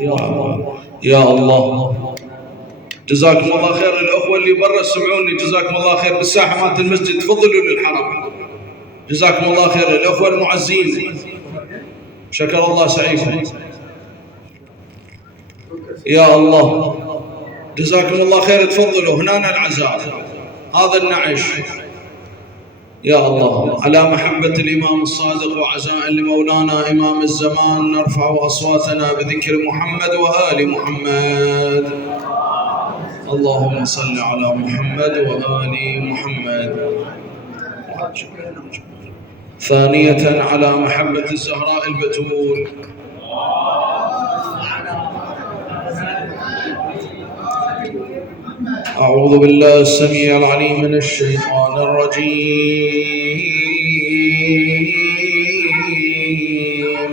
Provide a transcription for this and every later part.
يا الله يا الله. جزاكم الله خير. الأخوة اللي برا سمعوني جزاكم الله خير. بالساحة مالت المسجد تفضلوا للحرم. جزاكم الله خير. الأخوة المعزين شكر الله سعيكم. يا الله جزاكم الله خير. تفضلوا هنا العزاء هذا النعش. يا الله على محبة الإمام الصادق وعزاء لمولانا إمام الزمان نرفع أصواتنا بذكر محمد وآل محمد. اللهم صل على محمد وآل محمد. ثانية على محبة الزهراء البتول. أعوذ بالله السميع العليم من الشيطان الرجيم.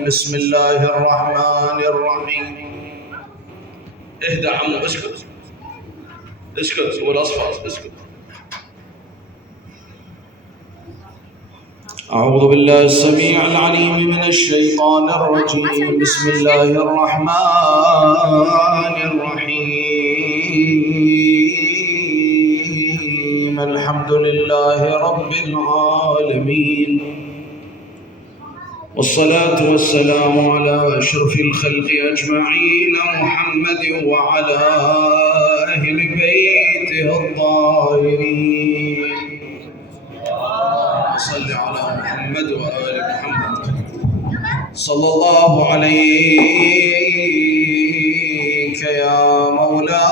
بسم الله الرحمن الرحيم. اهدى عمو اسكت اسكت والأصفر اسكت. أعوذ بالله السميع العليم من الشيطان الرجيم. بسم الله الرحمن الرحيم. الحمد لله رب العالمين والصلاة والسلام على أشرف الخلق أجمعين محمد وعلى أهل بيته الطاهرين. صل على محمد وآل محمد. صلى الله عليك يا مولاي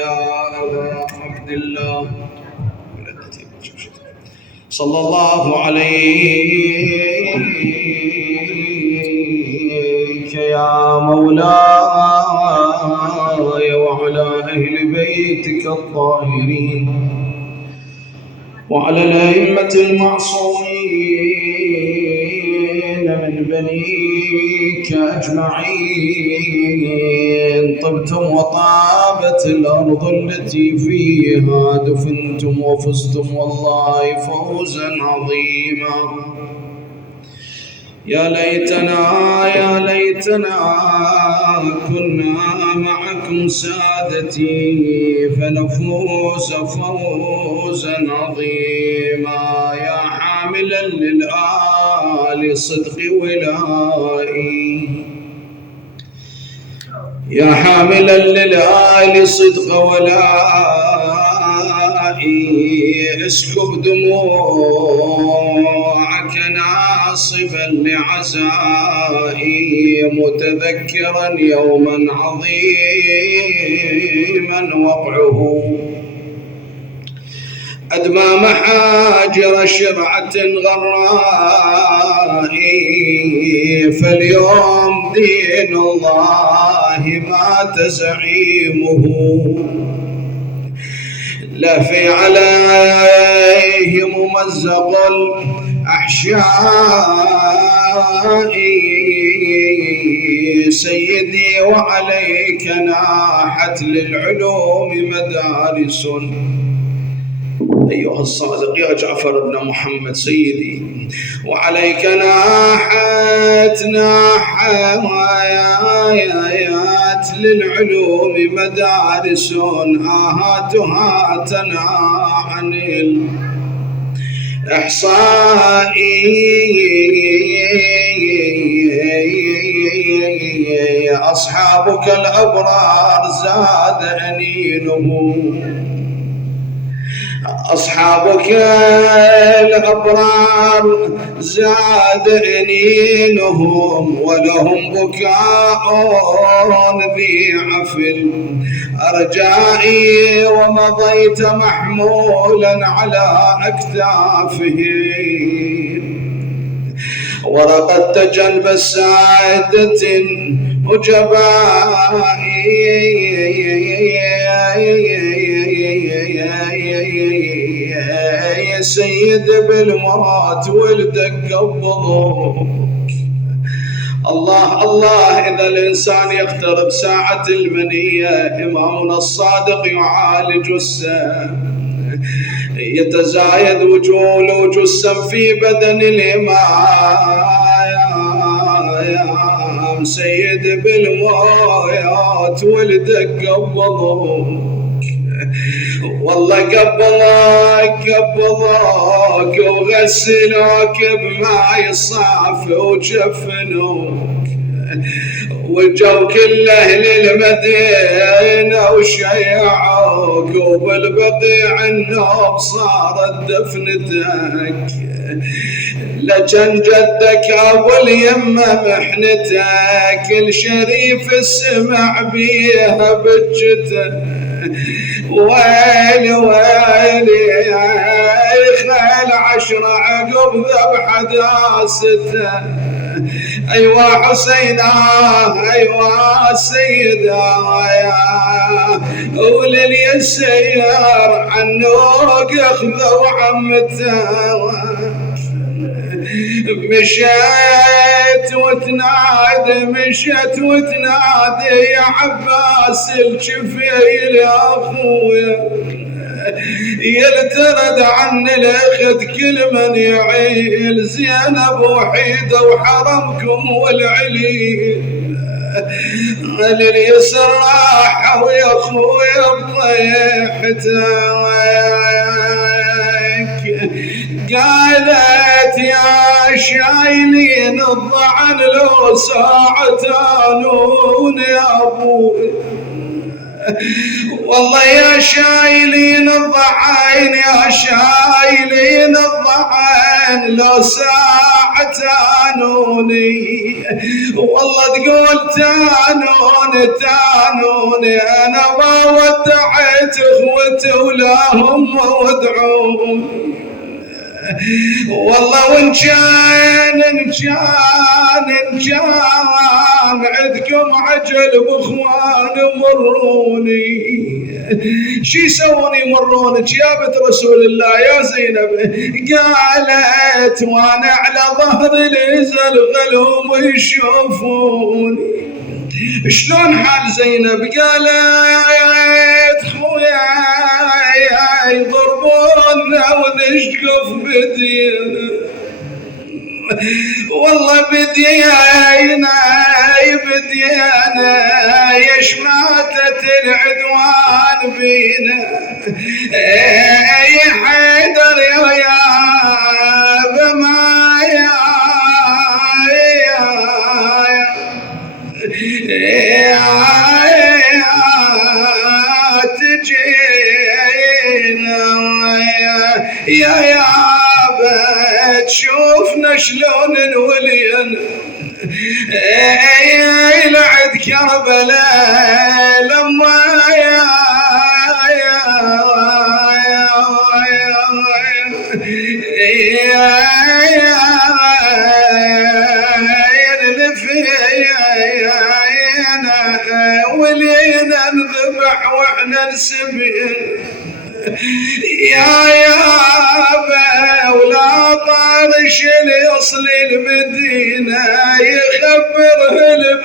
يا أبا عبد الله. صلى الله عليك يا مولاي وعلى أهل بيتك الطاهرين وعلى الأئمة المعصومين من بنيك أجمعين. طبتم وطابت الأرض التي فيها دفنتم وفزتم والله فوزا عظيما. يا ليتنا كنا معكم سادتي فنفوز فوزا عظيما. يا حاملا للآل صدق ولائي يا حاملا للآل صدق ولائي اسكب دموعك ناصبا لعزائي متذكرا يوما عظيما وقعه أدمى محاجر شرعة غرائي. فاليوم دين الله مات زعيمه لا في عليه ممزق الأحشاء. سيدي وعليك ناحت للعلوم مدارس. أيها الصادق يا جعفر بن محمد سيدي وعليك ناحت للعلوم مدارس. آهاتها تنهى عن الإحصاء. أصحابك الأبرار زاد أنينهم أصحابك الأبرار زاد أنينهم ولهم بكاء ذي عفل أرجائي. ومضيت محمولا على أكتافهم ورقدت جنب السادة وجبائي. يا سيد بالموت ولدك قبضوك. الله الله إذا الإنسان يقترب ساعة المنية إمامنا الصادق يعالج السم يتزايد وجول السم في بدن الإمام عن سيد بالمويات ولدك قبضوك، والله قبضوك وغسلوك بماي صافي وجفنوك، وجو كل اهل المدينه وشيعوك، وبالبقيع النوب صارت دفنتك، لجن جدك ابو اليمه محنتك، الشريف السمع بيها بجته، ويلي ويلي خيل 10 عقب ذبح داسته، ايوا حسينا ايوا سيدا وللي السيار عنوق اخذوا عمته، مشيت وتنادي يا عباس الشفيل يا اخويا، يلترد عن الاخت كل من يعيل، زينب وحيده وحرمكم والعليل، لليسر راحوا يا اخويا بطيحتك، قالت يا شايلين الضعن لو ساعة تانون يا ابوي، والله يا شايلين الضعين يا شايلين الضعين لو ساعة تانوني، والله تقول تانوني انا ما ودعت اخوتي ولا هم ودعوني، والله وإن كان عندكم عجل بإخوان مروني، شي يسوون يمرونك يا بنت رسول الله يا زينب؟ قالت وانا على ظهر الزلغلهم يشوفوني، شلون حال زينب؟ قالت خويا يضربونا ونشقف بدينا، والله بدينا يا شماتة العدوان بينا، يا حيدر يا بما يا بتشوفنا شلون نولين لعد كربلاء لما ولينا نذبح واحنا نسبين، يا ولا طارش اللي يصل المدينة يخبره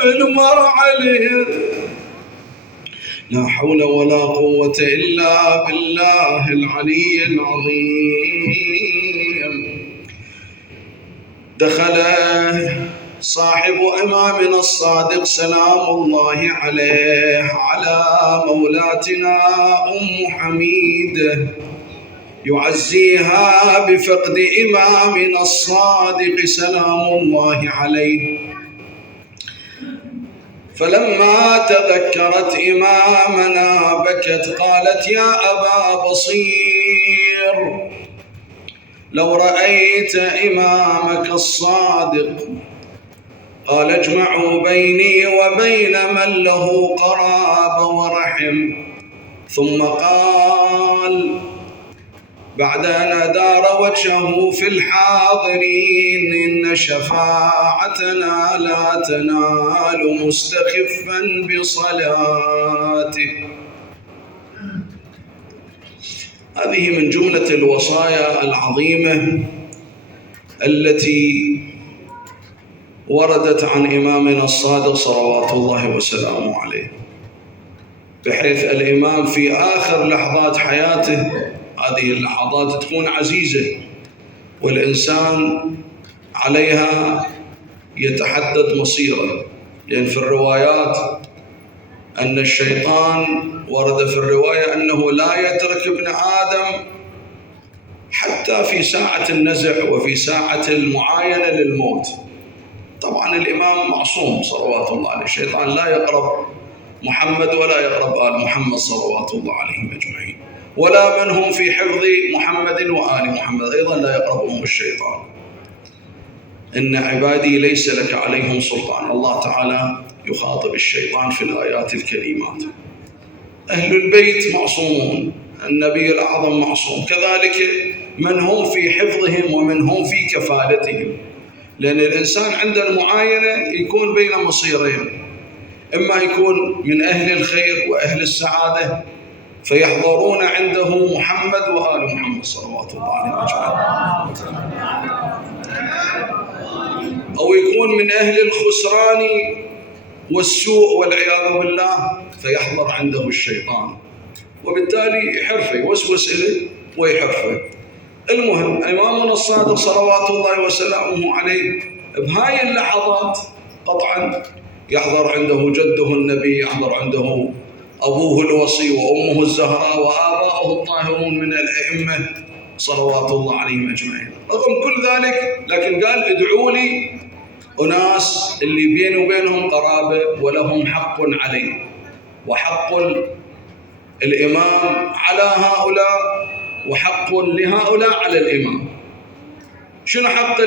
بالمرعلين، لا حول ولا قوة إلا بالله العلي العظيم. دخل صاحب إمامنا الصادق سلام الله عليه على مولاتنا أم حميدة يعزيها بفقد إمامنا الصادق سلام الله عليه، فلما تذكرت إمامنا بكت قالت يا أبا بصير لو رأيت إمامك الصادق، قال اجمعوا بيني وبين من له قرابة ورحم، ثم قال بعد أن أدار وجهه في الحاضرين إن شفاعتنا لا تنال مستخفا بصلاته. هذه من جملة الوصايا العظيمة التي وردت عن إمامنا الصادق صلوات الله وسلامه عليه، بحيث الإمام في آخر لحظات حياته هذه اللحظات تكون عزيزة والإنسان عليها يتحدد مصيره، لأن في الروايات أن الشيطان ورد في الرواية أنه لا يترك ابن آدم حتى في ساعة النزع وفي ساعة المعاينة للموت. طبعا الإمام معصوم صلوات الله عليه، الشيطان لا يقرب محمد ولا يقرب آل محمد صلوات الله عليهم أجمعين، ولا من هم في حفظ محمد وآل محمد أيضا لا يقربهم الشيطان. إن عبادي ليس لك عليهم سلطان. الله تعالى يخاطب الشيطان في الآيات الكريمات. أهل البيت معصومون، النبي الأعظم معصوم، كذلك من هم في حفظهم ومن هم في كفالتهم. لأن الإنسان عند المعاينة يكون بين مصيرين، إما يكون من أهل الخير وأهل السعادة فيحضرون عنده محمد وآل محمد صلوات الله عليه أجمعين، أو يكون من أهل الخسران والسوء والعياذ بالله فيحضر عنده الشيطان، وبالتالي يحرفه يوسوس إليه ويحرفه. المهم إمامنا الصادق صلوات الله وسلامه عليه بهاي اللحظات قطعا يحضر عنده جده النبي، يحضر عنده أبوه الوصي وأمه الزهراء وآباؤه الطاهرون من الأئمة صلوات الله عليهم أجمعين. رغم كل ذلك لكن قال ادعوا لي أناس اللي بيني وبينهم قرابة ولهم حق علي، وحق الإمام على هؤلاء وحق لهؤلاء على الإمام. شنو حق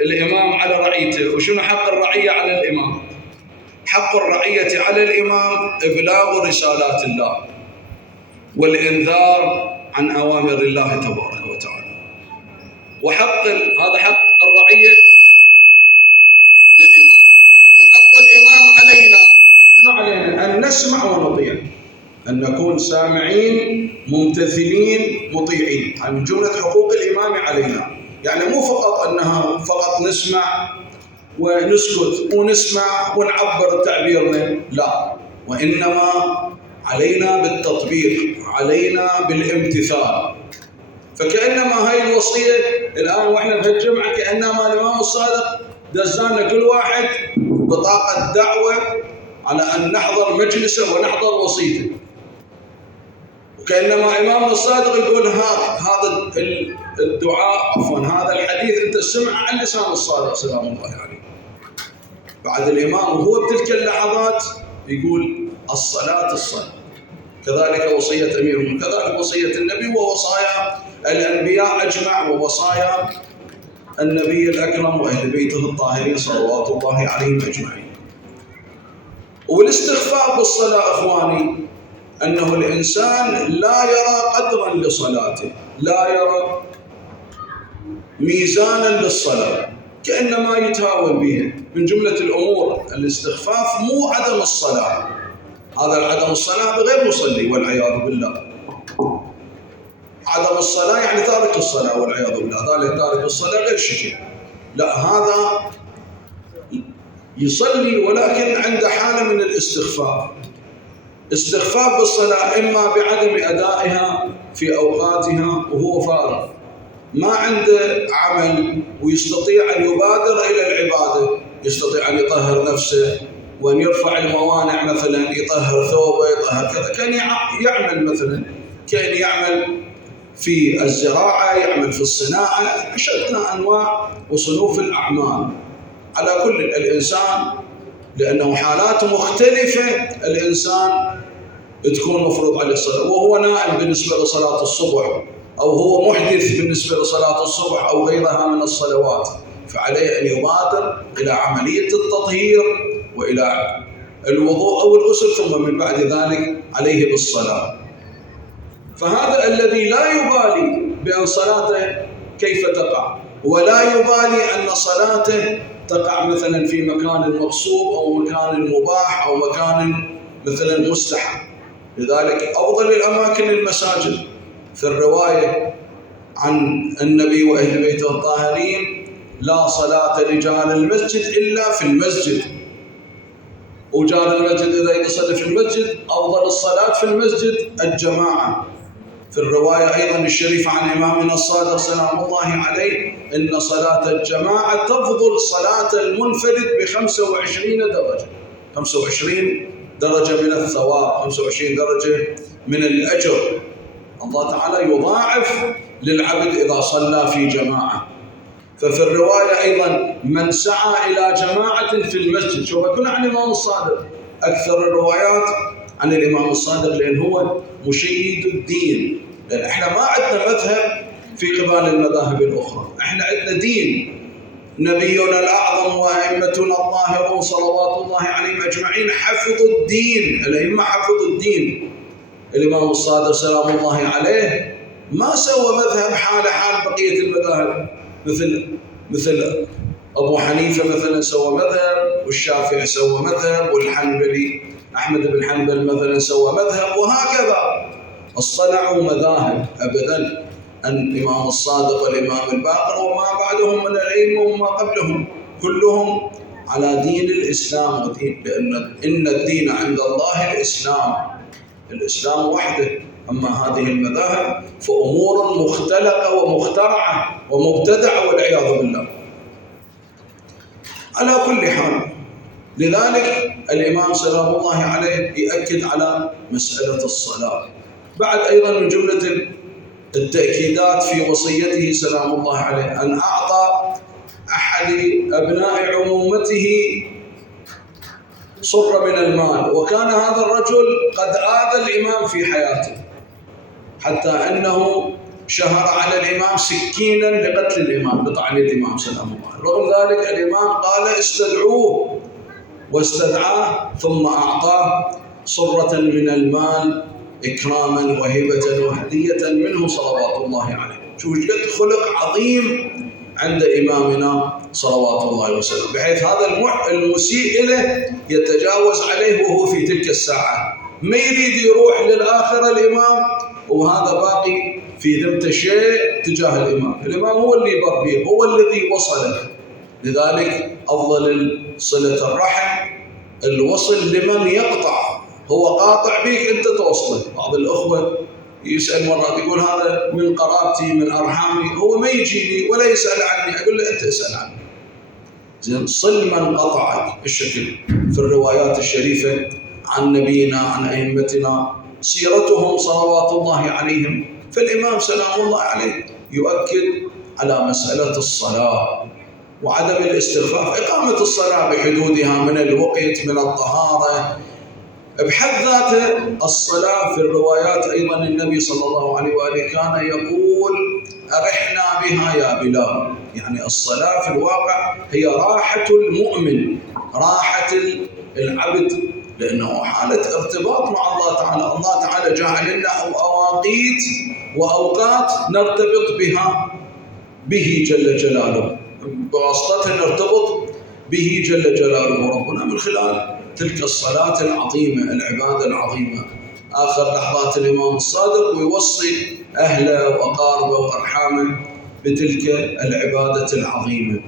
الإمام على رعيته وشنو حق الرعية على الإمام؟ حق الرعية على الإمام إبلاغ رسالات الله والإنذار عن أوامر الله تبارك وتعالى، وحق هذا حق الرعية للإمام، وحق الإمام علينا شنو علينا؟ أن نسمع ونطيع، أن نكون سامعين ممتثلين مطيعين. من جملة حقوق الإمام علينا، يعني مو فقط أنها فقط نسمع ونسكت ونسمع ونعبر تعبيرنا، لا، وإنما علينا بالتطبيق، علينا بالامتثال. فكأنما هاي الوصية الآن وإحنا في الجمعة كأنما الإمام الصادق دزانا كل واحد بطاقة دعوة على أن نحضر مجلسه ونحضر وصيته، وكأنما إمامنا الصادق يقول هذا الدعاء هذا الحديث أنت تسمع عن لسان الصادق سلام الله عليه. بعد الإمام وهو بتلك اللحظات يقول الصلاة الصلاة، كذلك وصية أمير المؤمنين، كذلك وصية النبي ووصايا الأنبياء أجمع ووصايا النبي الأكرم وأهل بيته الطاهرين صلوات الله عليهم أجمعين. والاستخفاف بالصلاة أخواني أنه الإنسان لا يرى قدرا لصلاته، لا يرى ميزانا للصلاة، كأنما يتهاون بها. من جملة الأمور الاستخفاف مو عدم الصلاة، هذا العدم الصلاة بغير مصلي والعياذ بالله. عدم الصلاة يعني تارك الصلاة والعياذ بالله، ذلك تارك الصلاة غير شيء. لا، هذا يصلي ولكن عنده حالة من الاستخفاف. استخفاف بالصلاة إما بعدم أدائها في أوقاتها وهو فارغ، ما عنده عمل ويستطيع أن يبادر إلى العبادة، يستطيع أن يطهر نفسه وأن يرفع الموانع، مثلا يطهر ثوبه يطهر كذا، كان يعمل مثلا، كان يعمل في الزراعة، يعمل في الصناعة، شتى أنواع وصنوف الأعمال. على كل الإنسان لأنه حالاته مختلفة، الإنسان تكون مفروض عليه الصلاة، وهو نائم بالنسبة لصلاة الصبح، أو هو محدث بالنسبة لصلاة الصبح أو غيرها من الصلوات، فعليه أن يبادر إلى عملية التطهير وإلى الوضوء أو الغسل، ثم من بعد ذلك عليه بالصلاة. فهذا الذي لا يبالي بأن صلاته كيف تقع، ولا يبالي أن صلاته تقع مثلا في مكان مغصوب أو مكان مباح أو مكان مثلا مستحب. لذلك أفضل الأماكن المساجد. في الرواية عن النبي وأهل بيته الطاهرين: لا صلاة لجار المسجد إلا في المسجد. وجار المسجد إذا يصلي في المسجد أفضل الصلاة في المسجد الجماعة. في الرواية أيضا الشريفة عن إمامنا الصادق سلام الله عليه: إن صلاة الجماعة تفضل صلاة المنفرد ب25 درجة. 25 درجة من الثواب، 25 درجة من الأجر. الله تعالى يضاعف للعبد إذا صلى في جماعة. ففي الرواية أيضا من سعى إلى جماعة في المسجد. شوف كلها عن الإمام الصادق، أكثر الروايات عن الإمام الصادق، لأن هو مشيد الدين. لأن إحنا ما عندنا مذهب في قبال المذاهب الأخرى، إحنا عندنا دين. نبينا الأعظم وأئمتنا الطاهرون صلوات الله عليهم أجمعين حفظوا الدين، الأئمة حفظوا الدين. الإمام الصادق سلام الله عليه ما سوى مذهب حال بقية المذاهب، مثل أبو حنيفة مثلا سوى مذهب، والشافعي سوى مذهب، والحنبلي أحمد بن حنبل مثلا سوى مذهب، وهكذا. اصطنعوا مذاهب أبدا. الإمام الصادق والإمام الباقر وما بعدهم من الأئمة وما قبلهم كلهم على دين الإسلام ودين، لأن إن الدين عند الله الإسلام وحده. أما هذه المذاهب فأمور مختلقة ومخترعة ومبتدعة والعياذ بالله. على كل حال، لذلك الإمام سلام الله عليه يؤكد على مسألة الصلاة. بعد أيضا من جملة التأكيدات في وصيته سلام الله عليه أن أعطى أحد أبناء عمومته صرة من المال، وكان هذا الرجل قد آذى الإمام في حياته، حتى أنه شهر على الإمام سكينا لقتل الإمام، لطعن الإمام سلام الله عليه. رغم ذلك الإمام قال استدعوه، واستدعاه ثم أعطاه صرة من المال إكراما وهبة وهدية منه صلوات الله عليه. شوف قد خلق عظيم عند إمامنا صلوات الله وسلم، بحيث هذا المسيء له يتجاوز عليه وهو في تلك الساعة، ما يريد يروح للآخرة الإمام وهذا باقي في ذمته شيء تجاه الإمام هو اللي بر به، هو الذي وصله. لذلك أفضل صلة الرحم الوصل لمن يقطع، هو قاطع بيك أنت توصله. بعض الأخوة يسأل مرات يقول هذا من قرابتي من أرحامي، هو ما يجيني ولا يسأل عني، أقول له أنت اسأل عني. زين، صل من قطعك. الشكل في الروايات الشريفة عن نبينا عن أئمتنا سيرتهم صلوات الله عليهم، فالإمام سلام الله عليه يؤكد على مسألة الصلاة وعدم الاستخفاف، إقامة الصلاة بحدودها من الوقت من الطهارة بحد ذاته. الصلاة في الروايات أيضا النبي صلى الله عليه وآله كان يقول أرحنا بها يا بلال. يعني الصلاة في الواقع هي راحة المؤمن، راحة العبد، لأنه حالة ارتباط مع الله تعالى. الله تعالى جعل لنا مواقيت وأوقات نرتبط بها به جل جلاله، بواسطتها نرتبط به جل جلاله ربنا من خلال تلك الصلاة العظيمة، العبادة العظيمة. آخر لحظات الإمام الصادق ويوصي أهله وأقاربه وأرحامه بتلك العبادة العظيمة.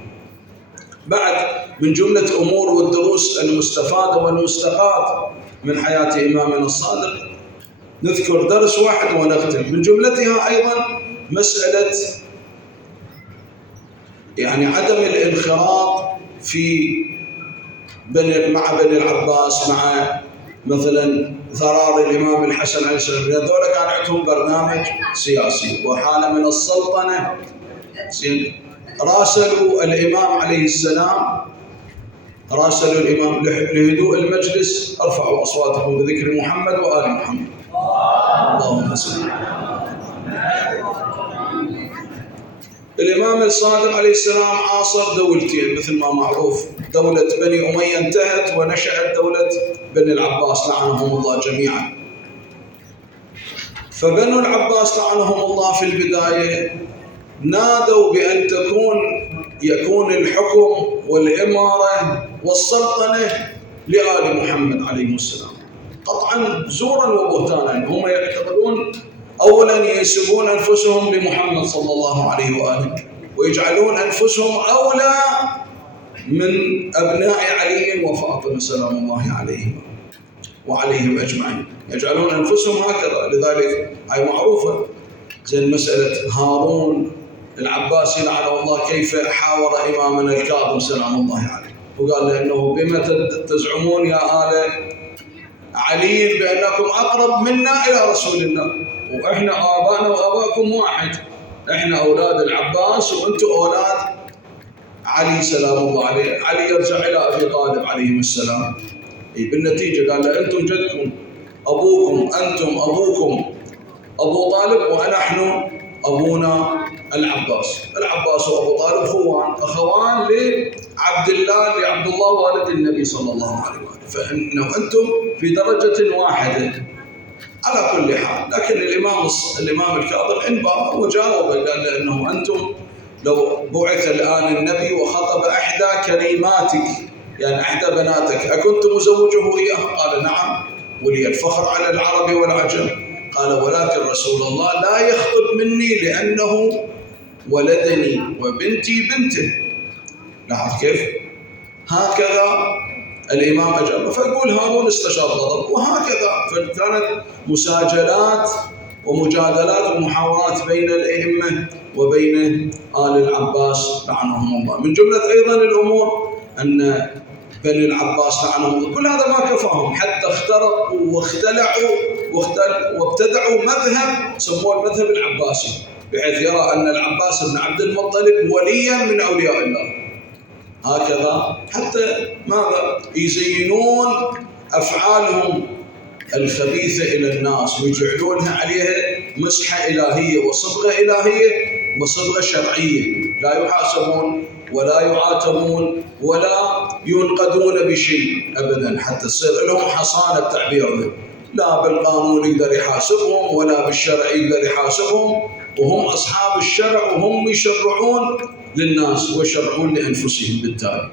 بعد من جملة أمور والدروس المستفادة والمستقاة من حياة إمامنا الصادق نذكر درس واحد ونختم. من جملتها أيضا مسألة يعني عدم الانخراط في مع بني العباس، مع مثلا ثرار الإمام الحسن عليه السلام. هذول كان عندهم برنامج سياسي وحالة من السلطنة. راسلوا الإمام عليه السلام، راسلوا الإمام لهدوء المجلس ارفعوا أصواتكم بذكر محمد وآل محمد. اللهم صل. الإمام الصادق عليه السلام عاصر دولتين مثل ما معروف، دولة بني أمية انتهت ونشأت دولة بني العباس لعنهم الله جميعا. فبنو العباس لعنهم الله في البداية نادوا بأن يكون الحكم والإمارة والسلطنة لآل محمد عليه السلام، قطعا زورا وبهتانا. هم يعتقدون أولا ينسبون أنفسهم لمحمد صلى الله عليه وآله، ويجعلون أنفسهم أولى من أبناء علي وفاطمة سلام الله عليهم وعليهم أجمعين، يجعلون أنفسهم هكذا. لذلك هاي معروفة. زي مسألة هارون العباسي لعنه الله كيف حاور إمامنا الكاظم سلام الله عليه، وقال له إنه بما تزعمون يا آل علي بأنكم أقرب منا إلى رسول الله، وإحنا آباءنا وآباءكم واحد، إحنا أولاد العباس وأنتم أولاد علي سلام الله عليه. علي يرجع إلى أبي طالب عليه السلام. بالنتيجة قال له أنتم جدكم أبوكم، أنتم أبوكم أبو طالب ونحن أبونا العباس. العباس وأبو طالب أخوان لعبد الله والد النبي صلى الله عليه وآله، فإنه أنتم في درجة واحدة على كل حال. لكن الإمام الكاظم انبه وجاوب قال له إنه أنتم لو بعث الآن النبي وخطب إحدى كريماتك يعني إحدى بناتك أكنت مزوجه إياه؟ قال نعم، ولي الفخر على العرب والعجم. قال ولكن رسول الله لا يخطب مني لأنه ولدني وبنتي بنته. لاحظ كيف؟ هكذا الإمام أجاب. فيقول هارون استشار غضب، وهكذا فكانت مساجلات ومجادلات ومحاورات بين الأئمة وبين آل العباس لعنهم الله. من جملة أيضا الأمور أن بني العباس لعنهم الله كل هذا ما كفاهم، حتى اخترقوا واختلعوا وابتدعوا مذهب سموه المذهب العباسي، بحيث يرى أن العباس بن عبد المطلب وليا من أولياء الله. هكذا حتى ماذا؟ يزينون أفعالهم الخبيثة إلى الناس ويجعلونها عليها مسحة إلهية وصبغة إلهية وصبغة شرعية، لا يحاسبون ولا يعاتبون ولا ينقذون بشيء أبدا، حتى تصير لهم حصانة بتعبيرهم، لا بالقانون يقدر يحاسبهم ولا بالشرع يقدر يحاسبهم، وهم أصحاب الشرع وهم يشرعون للناس ويشرعون لأنفسهم بالتالي.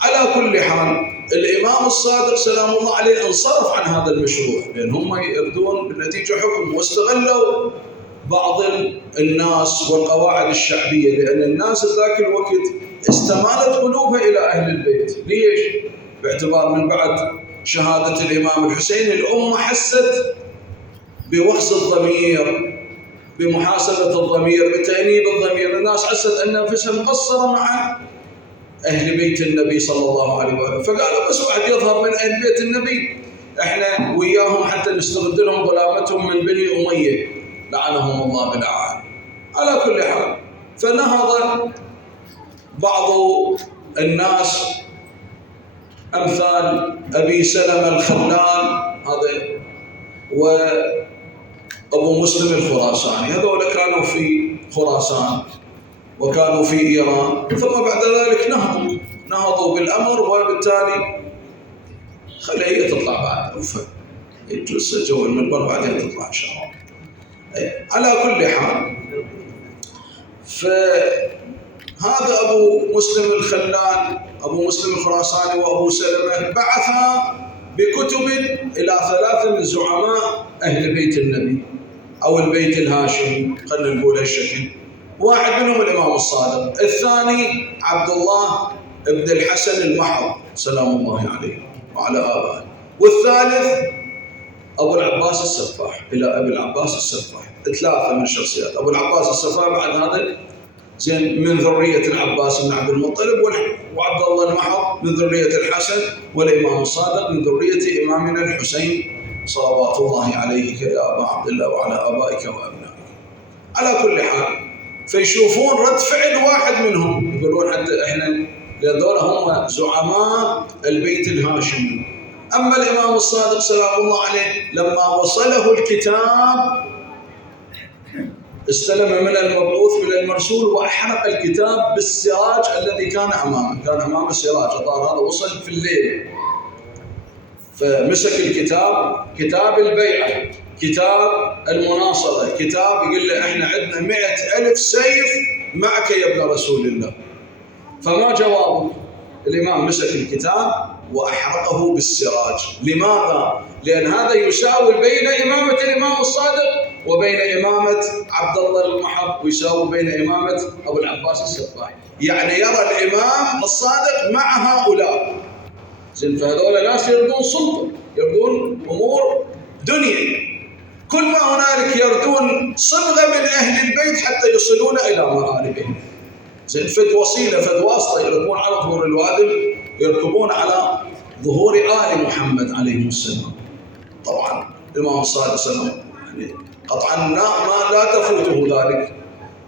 على كل حال الإمام الصادق سلام الله عليه انصرف عن هذا المشروع، لأن هم يردون بالنتيجة حكم، واستغلوا بعض الناس والقواعد الشعبية، لأن الناس ذاك الوقت استمالت قلوبها إلى أهل البيت. ليش؟ باعتبار من بعد شهادة الإمام الحسين الأمة حست بوخز الضمير، بمحاسبة الضمير، بتأنيب الضمير. الناس حست أن أنفسها مقصرة مع أهل بيت النبي صلى الله عليه وآله، فقالوا بس واحد يظهر من أهل بيت النبي إحنا وياهم حتى نستغد لهم ظلامتهم من بني أمية لعنهم الله بالأعالي. على كل حال فنهض بعض الناس أمثال أبي سلمة الخلال هذا وأبو مسلم الخراساني، هذول كانوا في خراسان وكانوا في إيران، ثم بعد ذلك نهضوا بالأمر، وبالتالي خلي هي تطلع بعد يجلس جو المنبر بعدين تطلع إن شاء الله. على كل حال فهذا أبو مسلم الخلال أبو مسلم الخراساني وأبو سلمة بعثا بكتب إلى 3 من زعماء أهل بيت النبي أو البيت الهاشمي، خلينا نقول هالشكل. واحد منهم الإمام الصادق، الثاني عبد الله بن الحسن المحض سلام الله عليه وعلى آبائه، والثالث أبو العباس السفاح إلى أبي العباس السفاح. 3 من الشخصيات. أبو العباس السفاح بعد هذا زين من ذرية العباس بن عبد المطلب، وعبد الله المحض من ذرية الحسن، والإمام الصادق من ذرية إمامنا الحسين صلوات الله عليك يا أبا عبد الله وعلى آبائك وأبنائك. على كل حال فيشوفون رد فعل واحد منهم، يقولون حتى إحنا لذول هم زعماء البيت الهاشمي. أما الإمام الصادق سلام الله عليه لما وصله الكتاب استلم من المبعوث من المرسول وأحرق الكتاب بالسراج الذي كان أمامه، كان أمامه سراج، الظاهر هذا وصل في الليل، فمسك الكتاب، كتاب البيعة، كتاب المناصرة، كتاب يقول له إحنا عندنا 100,000 سيف معك يا ابن رسول الله. فما جوابه؟ الإمام مسك الكتاب وأحرقه بالسراج. لماذا؟ لأن هذا يساوي بين إمامة الإمام الصادق وبين إمامة عبد الله المحض، ويساوي بين إمامة أبو العباس السفاح. يعني يرى الإمام الصادق مع هؤلاء. فهذول ناس يردون سلطة، يردون أمور دنيا، كل ما هنالك يردون صبغة من أهل البيت حتى يصلون إلى مآلبهم. زين فد وسيلة فد واسطة يركبون على ظهور الوادم، يركبون على ظهور آل محمد عليه السلام. طبعا الإمام الصادق صلى الله عليه وسلم يعني قطعا ما لا تفوته ذلك،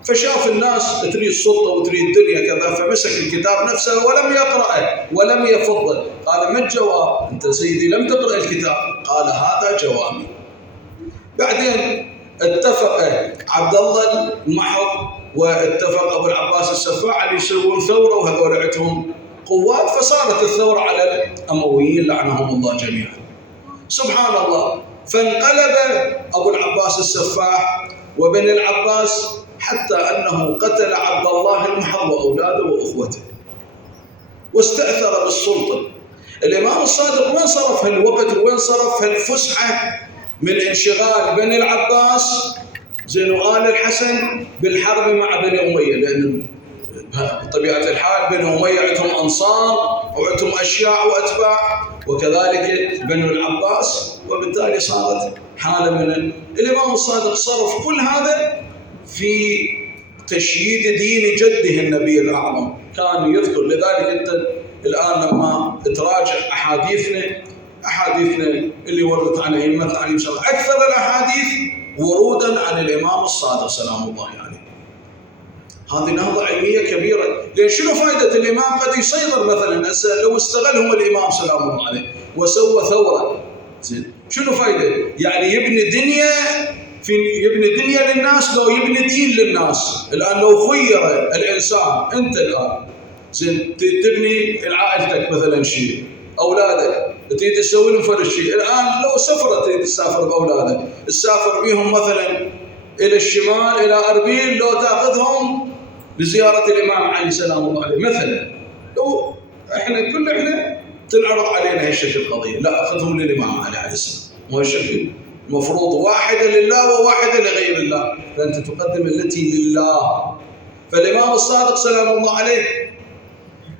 فشاف الناس تريد سلطة وتريد دنيا كذا، فمسك الكتاب نفسه ولم يقرأه ولم يفضل. قال ما الجواب؟ أنت سيدي لم تقرأ الكتاب. قال هذا جوابي. بعدين اتفق عبد الله المحض واتفق أبو العباس السفاح على يسوون ثورة، وهذول عندهم قوات، فصارت الثورة على الأمويين لعنهم الله جميعا. سبحان الله، فانقلب أبو العباس السفاح وبن العباس حتى أنه قتل عبد الله المحض وأولاده وأخوته واستأثر بالسلطة. الإمام الصادق وين صرف هالوقت وين صرف هالفسحة من انشغال بني العباس زين وآل الحسن بالحرب مع بني أمية، لأن بطبيعة الحال بني أمية عندهم أنصار وعندهم أشياع وأتباع، وكذلك بنو العباس، وبالتالي صارت حالة من الإمام الصادق صرف كل هذا في تشييد دين جده النبي الأعظم، كان يذكر. لذلك أنت الآن لما تراجع أحاديثنا اللي وردت عن أئمتنا عليهم السلام، أكثر الأحاديث ورودا عن الإمام الصادق سلام الله عليه. هذه نهضة علمية كبيرة. لأن شنو فائدة الإمام قد يسيطر مثلا لو استغلهم الإمام سلام الله عليه وسوى ثورة، زين شنو فائدة؟ يعني يبني دنيا للناس لو يبني دين للناس. الآن لو خير الإنسان، أنت الآن زين تبني لعائلتك مثلا شيء، أولادك تريد تسوي لهم فرد شيء، الآن لو سفرة تريد تسافر بأولادك، تسافر بهم مثلا إلى الشمال إلى أربيل، لو تأخذهم لزيارة الإمام علي سلام الله عليه مثلا، لو إحنا تنعرض علينا هالشكل القضية، لا أخذهم للإمام علي السلام، وهالشكل المفروض واحدة لله وواحدة لغير الله، فأنت تقدم التي لله. فالإمام الصادق سلام الله عليه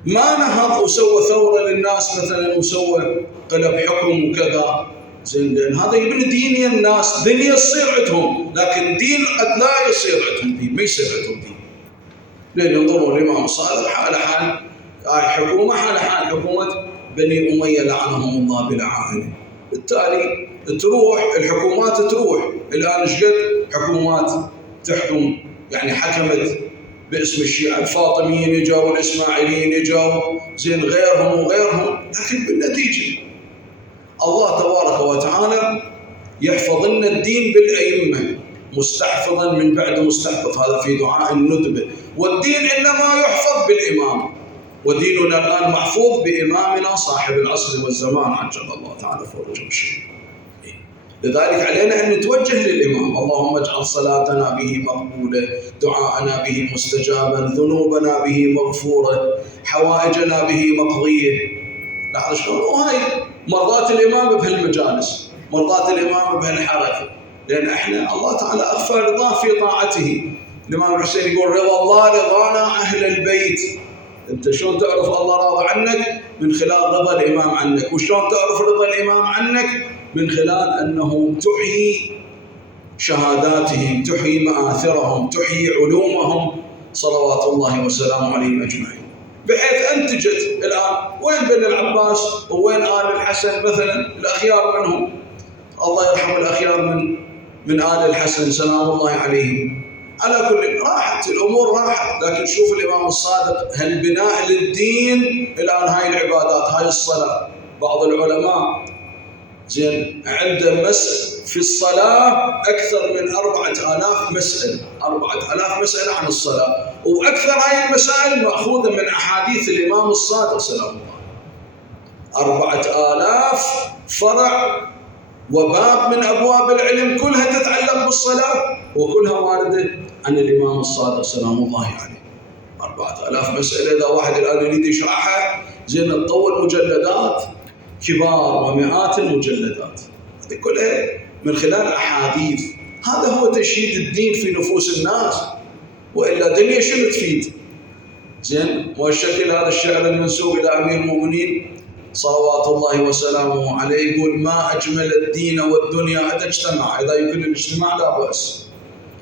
ما نهض وسوى ثورة للناس مثلا وسوى قلب حكم وكذا، زين لأن هذا يبني دين الناس، دنيا تصير عندهم، لكن دين قد لا يصير عندهم دين، ما يصير عندهم دين، لأن ينظروا الإمام الصادق حال حكومة حال حكومة بني أمية لعنهم الله بالأعاني. بالتالي تروح الحكومات، تروح الآن ايش قد حكومات تحكم، يعني حكمت باسم الشيعة، الفاطميين اجوا والإسماعيليين اجوا، زين غيرهم، لكن بالنتيجة الله تبارك وتعالى يحفظ لنا الدين بالأئمة، مستحفظا من بعد مستحفظ، هذا في دعاء الندبة. والدين إنما يحفظ بالإمام، وديننا الآن محفوظ بإمامنا صاحب العصر والزمان عجل الله تعالى فرجه الشريف. لذلك علينا أن نتوجه للإمام، اللهم اجعل صلاتنا به مقبولة، دعاءنا به مستجابا، ذنوبنا به مغفورة، حوائجنا به مقضية. لاحظ شلون؟ وهي مرضات الإمام بهالمجالس، مرضات الإمام بهالحركة، لأن احنا الله تعالى أخفى رضاه في طاعته. الإمام الحسين يقول رضا الله رضانا أهل البيت. أنت شلون تعرف الله راضي عنك؟ من خلال رضا الإمام عنك. وشلون تعرف رضا الإمام عنك؟ من خلال أنه تحيي شهاداتهم، تحيي مآثرهم، تحيي علومهم صلوات الله وسلامه عليهم أجمعين، بحيث أنتجت الآن وين بن العباس ووين آل الحسن مثلا، الأخيار منهم، الله يرحم الأخيار من آل الحسن سلام الله عليهم. على كل راحت الأمور راحت، لكن شوف الإمام الصادق هالبناء للدين الآن، هاي العبادات، هاي الصلاة. بعض العلماء زين عنده في الصلاة أكثر من 4000 مسألة، 4000 مسألة عن الصلاة، وأكثر هاي المسائل مأخوذة من أحاديث الإمام الصادق سلام الله. 4000 فرع وباب من أبواب العلم كلها تتعلق بالصلاة، وكلها واردة عن الإمام الصادق سلام الله عليه. 4000 مسألة، إذا واحد الآن يريد يشرحها زين تطول مجلدات كبار ومئات المجلدات، هذه كلها من خلال أحاديث. هذا هو تشييد الدين في نفوس الناس، وإلا دنيا شنو تفيد؟ زين والشكل هذا الشعر المنسوب إلى أمير المؤمنين صلوات الله وسلامه عليه يقول ما أجمل الدين والدنيا إذا اجتمع. إذا يمكن الاجتماع لا بأس،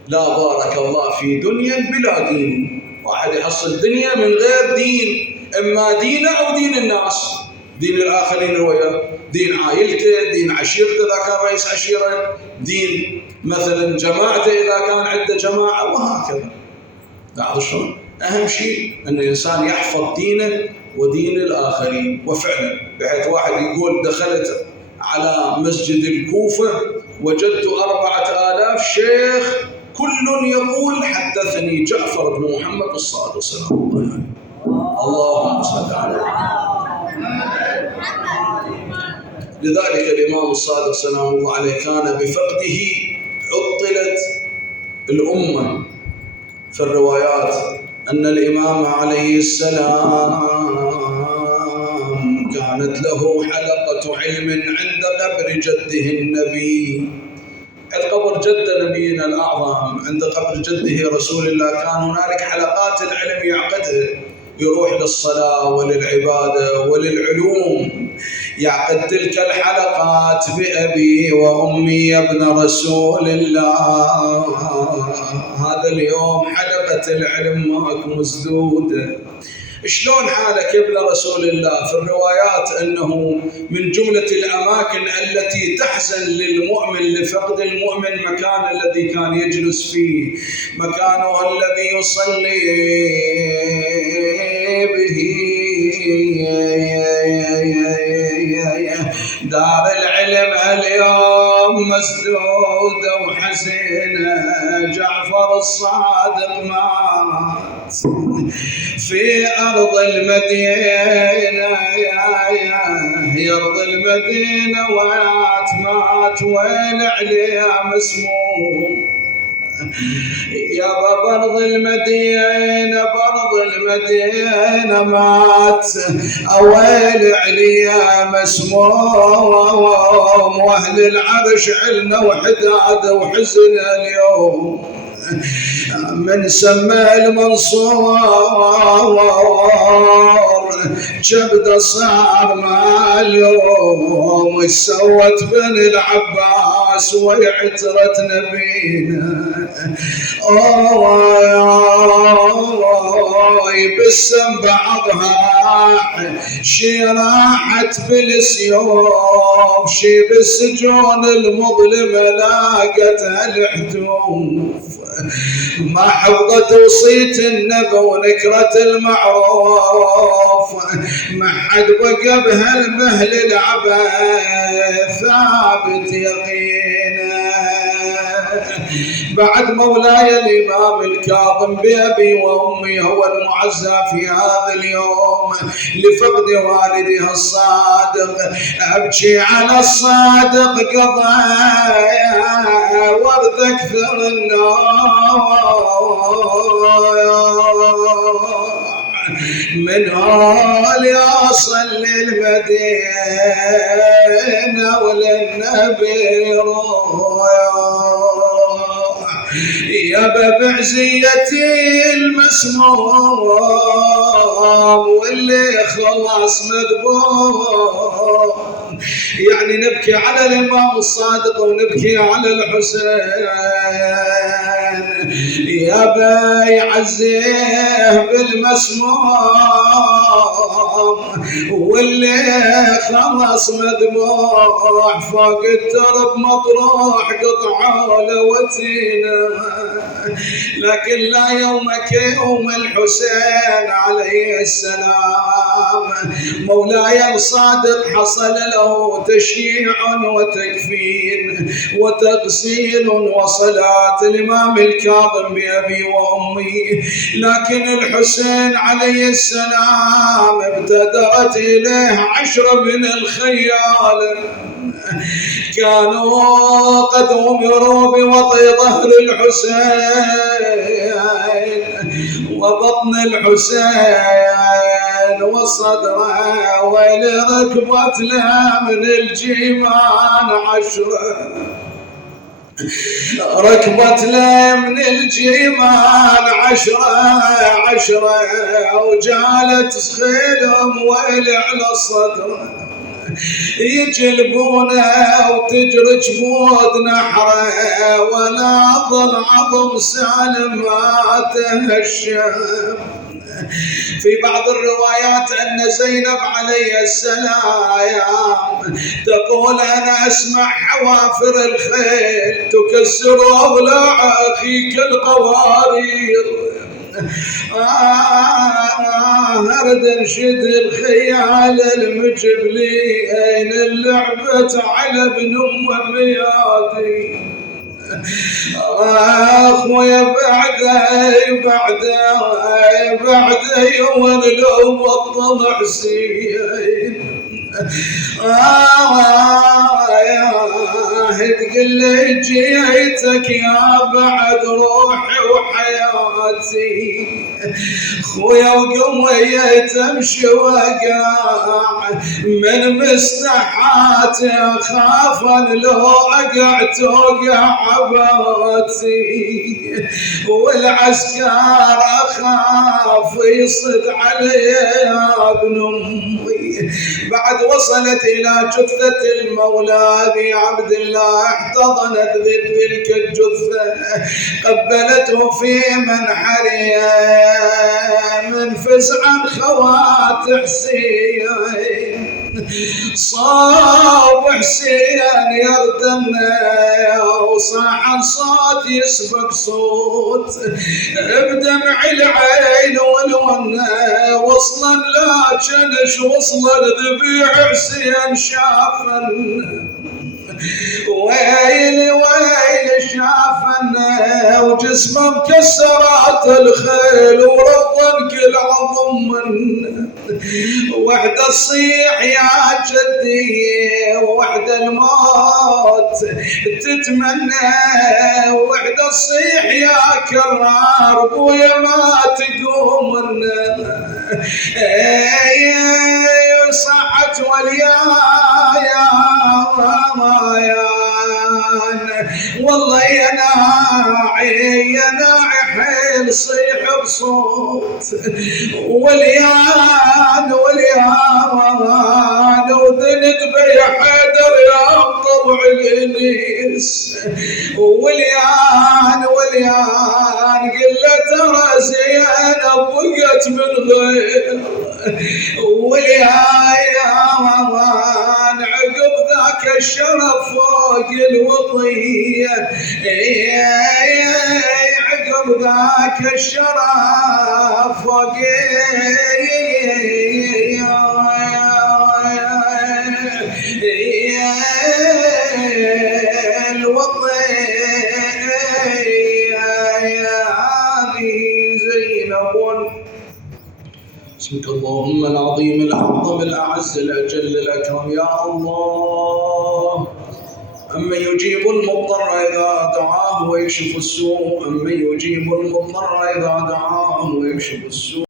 لا بارك الله في دنيا بلا دين، واحد يحصل دنيا من غير دين، إما دينه أو دين الناس، دين الآخرين وياه، دين عائلته، دين عشيرته إذا كان رئيس عشيرة، دين مثلا جماعته إذا كان عنده جماعة، وهكذا. لاحظوا شلون؟ أهم شيء أن الإنسان يحفظ دينه ودين الآخرين. وفعلا بحيث واحد يقول دخلت على مسجد الكوفة وجدت 4000 شيخ كل يقول حدثني جعفر بن محمد الصادق سلام الله عليه. اللهم صل على لذلك الإمام الصادق سلام الله عليه كان بفقده عطلت الأمة. في الروايات أن الإمام عليه السلام كانت له حلقة علم عند قبر جده النبي، عند قبر جد نبينا الأعظم، عند قبر جده رسول الله كان هنالك حلقات العلم يعقدها، يروح للصلاة وللعبادة وللعلوم، يعقد تلك الحلقات بأبي وأمي يا ابن رسول الله. هذا اليوم حلقة العلم ماك مسدودة. شلون حالك يا ابن رسول الله؟ في الروايات أنه من جملة الأماكن التي تحزن للمؤمن لفقد المؤمن مكان الذي كان يجلس فيه، مكانه الذي يصلي به، دار العلم اليوم مسدودة وحزينة. جعفر الصادق مات في أرض المدينة، يا أرض المدينة مات ويل عليه مسموم. يا برض المدينة برض المدينة مات أويل عليا مسموم، وأهل العرش علنا وحداد وحزن اليوم من سمى المنصور جبده صار معلوم، وسوت بن العباس ويعترت نبينا بالسم بعضها شي راحت بالسيوف، شي بالسجون المظلمة لاقتها الحتوف، ما حفظت وصية النبي ونكرة المعروف، ما حد بقى بهالمهل العبث ثابت يقينا. بعد مولاي الإمام الكاظم بأبي وأمي هو المعزى في هذا اليوم لفقد والده الصادق، أبكي على الصادق قضايا ورد أكثر من هول يوصل للمدينة وللنبي روح، يا بعزيتي المسموم واللي خلاص مذبوح. يعني نبكي على الإمام الصادق ونبكي على الحسين، يا بي عزيه بالمسموم واللي خلص مذبوح، فوق الترب مطروح قطعه لوتينا. لكن لا يومك يوم الحسين عليه السلام مولاي الصادق حصل له تشييع وتكفين وتغسيل وصلاة الإمام الكاظم بأبي وأمي، لكن الحسين عليه السلام ابتدرت إليه 10 من الخيال كانوا قد أمروا بوطئ ظهر الحسين وبطن الحسين وصدره ولركبت له من الجيمان 10، ركبت له من الجيمان 10 وجالت خيلهم ويل على الصدر. يجلبونه وتجري جمود نحره، ولا ظل عظم سالم ما تهشم. في بعض الروايات أن زينب عليه السلام تقول أنا أسمع حوافر الخيل تكسر أضلاع أخيك القوارير، أرد انشد الخيال المجبلين اللعبة على ابن أم ميادي. أخويا بعده يوم لو بطل حسين، تقول لي جيتك يا بعد روحي وحياتي، خويا وقمية تمشي وقع من مستحات، اخاف لو اقع توقع عباتي، والعسكر اخاف يصد علي يا ابن امي. بعد وصلت الى جثة المولى ابي عبد الله، احتضنت تلك الجثة، قبلته في منحرها من فزع خوات حسين، صاب حسين يردن وصاح صوت يسبق صوت بدمع العين والونه، وصلا لا جنش وصلا ذبيح حسين شافن، ويلي ويلي شافن وجسمه مكسرات الخيل ورضن كل عظم منه، وحده تصيح يا جدي وحده الموت تتمنى، وحده تصيح يا كرار بويا ما تقوم منه، صحت واليايا والله يا ناعي حيل صيح بصوت، واليان وذنت بي حيدر يا طبع الانيس، واليان قلت ترى زينب بقت من غير، واليان عقب ذاك الشرف فوق الوطية، عقب ذاك الشرف فوق اسمك اللهم العظيم الأعظم الأعز الأجل الأكرم يا الله. أمن يجيب المضطر إذا دعاه ويكشف السوء، أمن يجيب المضطر إذا دعاه ويكشف السوء.